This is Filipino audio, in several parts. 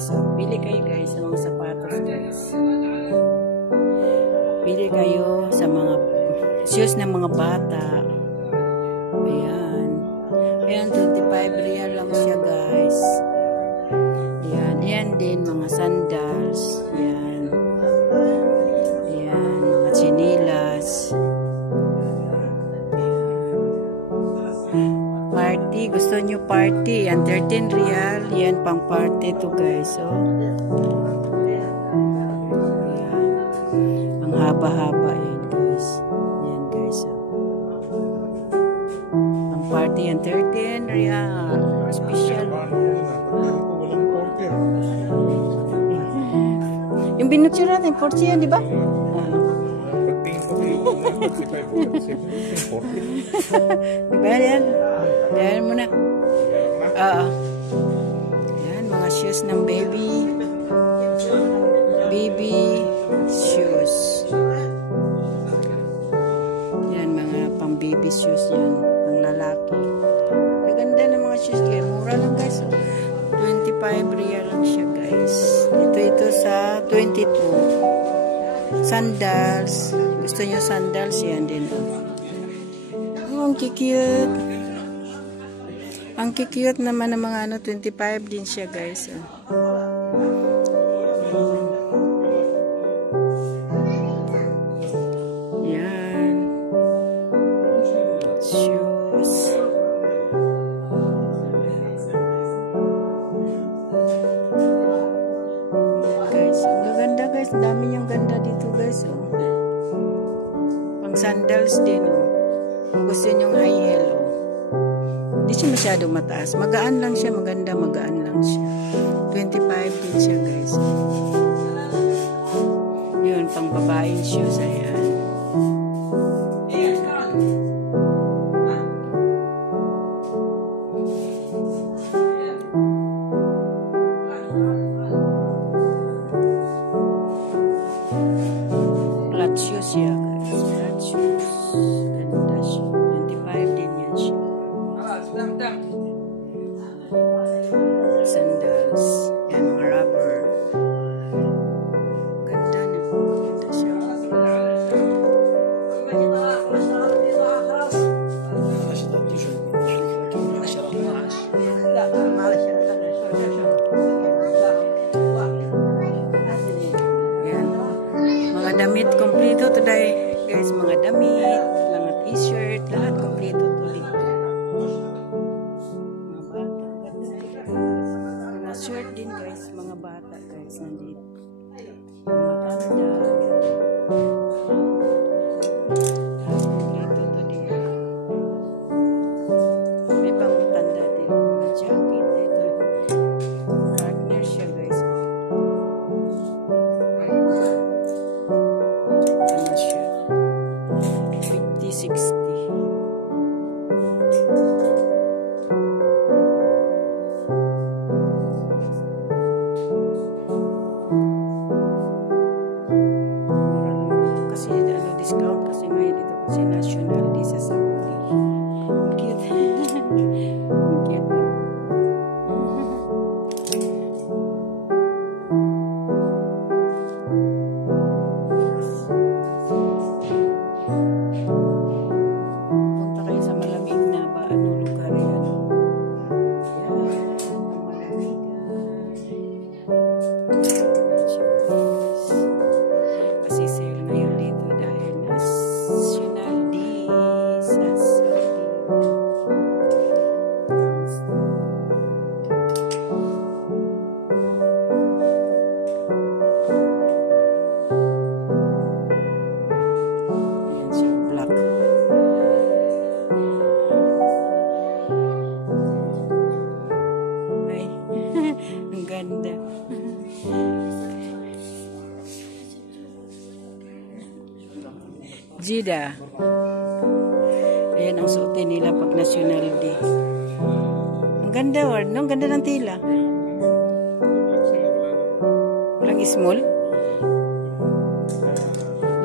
guys. So, pili kayo guys sa mga sapatos guys. Pili kayo sa mga shoes ng mga bata. Ayan. Ayan, 25 real lang siya guys. Ayan. Ayan din mga sandals. Ayan. Ayan. Mga chinilas. Party. Gusto nyo party. Yan, 13 real. Yan, pang party to guys. So, yan. Ang haba-haba yan guys. Yan guys. So, ang party yan, 13 real. Special. Yung binutsura natin, 40 yan, di ba? Diba yan? Yan muna. Yan, mga shoes ng baby. Baby shoes. Yan, mga pang baby shoes yan. Ang lalaki. Maganda ng mga shoes. Kaya mura lang guys. 25 real lang siya guys. Ito sa 22. Sandals. Gusto nyo sandals? Yan din. Oh, ang cute. Ang cute naman ng mga ano, 25 din siya guys. Yan. Shoes. Guys, ang ganda guys. Dami niyang ganda dito guys. Pang sandals din. Kung gusto niyong high heel. Hindi siya masyadong mataas. Magaan lang siya. Maganda, magaan lang siya. 25 din siya, guys. Yun, pang babaeng shoes. Ayan. Flat shoes siya, guys. Flat shoes. Ganda siya. 25 din yan siya. Sandals. Yan, mga rubber. Ganda na. Ganda siya. Yan. Mga damit kompleto today. Guys, mga damit, mga t-shirt, lahat kompleto today. Shirt din guys, mga bata guys nandito. Matanda. Dito to din. May pang matanda din. Mga jacket dito. Partner siya guys. Ano siya? 50-60. Discount kasi may dito kasi national day sa Saudi. Cute. Cute. Punta kayo sa malamig na ba lugar yan. Yan, kasi sale na yun dito dahil national day sa Saudi. Ayan siya, black. Ay, ang ganda. Jeddah. Ayan ang suotin nila pag national day. Ang ganda, no? Ang ganda ng tila. Walang small?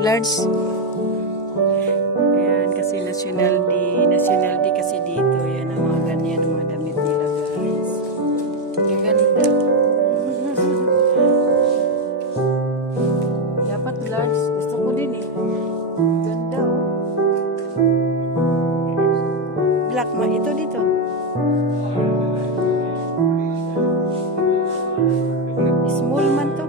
Large. Ayan, kasi national day. National day kasi dito. Ayan ang mga ganyan, ang mga damit nila guys. Ang ganda. eh. Ganda oh. Black man. Ito dito. Small man to.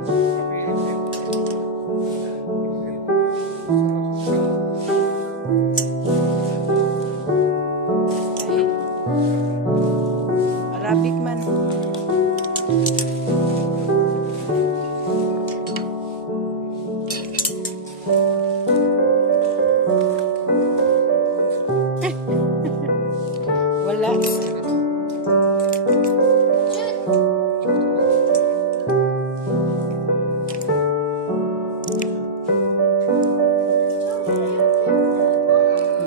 Ay. Arabic man. Wala.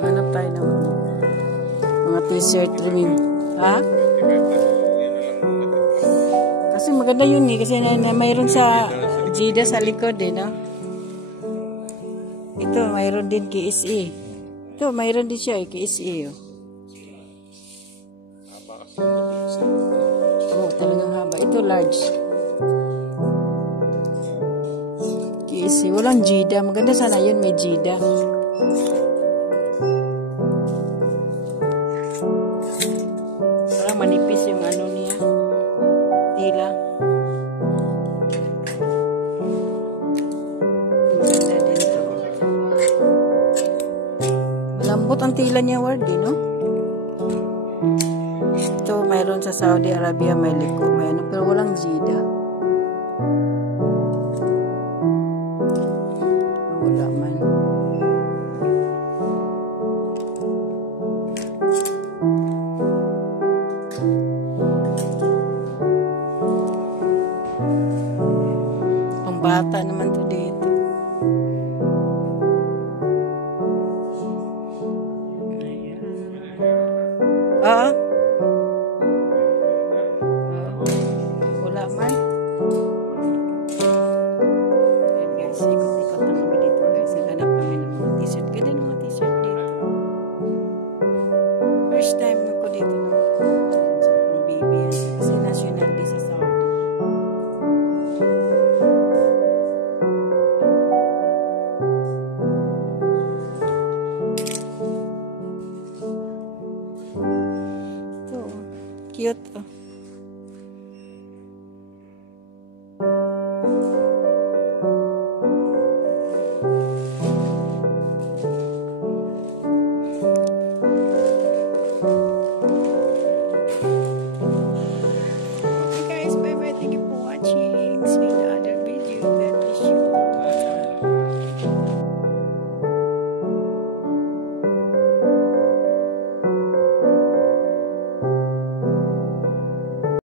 Hanap tayo ng mga t-shirt rin. Ha? Kasi maganda yun eh. Kasi mayroon sa Jida sa likod eh, no? Ito, mayroon din KSE. Ito, mayroon din siya eh, KSE. Oh, talagang haba. Ito, large. KSE. Walang Jida. Maganda sana yun, may Jida. Parang manipis yung ano niya. Tila. Maganda din to. Malambot ang tila niya, Wardy, no? Ito, mayroon sa Saudi Arabia, may liko. May ano, pero walang Jida. Wala man. Bata naman to dito. Ayan. Wala man. Ayan guys, ikot-ikot na kami dito guys. Naghanap kami ng mga t-shirt. Ganda ng mga t-shirt dito. First time ako dito ng ang baby yan. Kasi national day sa Saudi. Cute. Oh.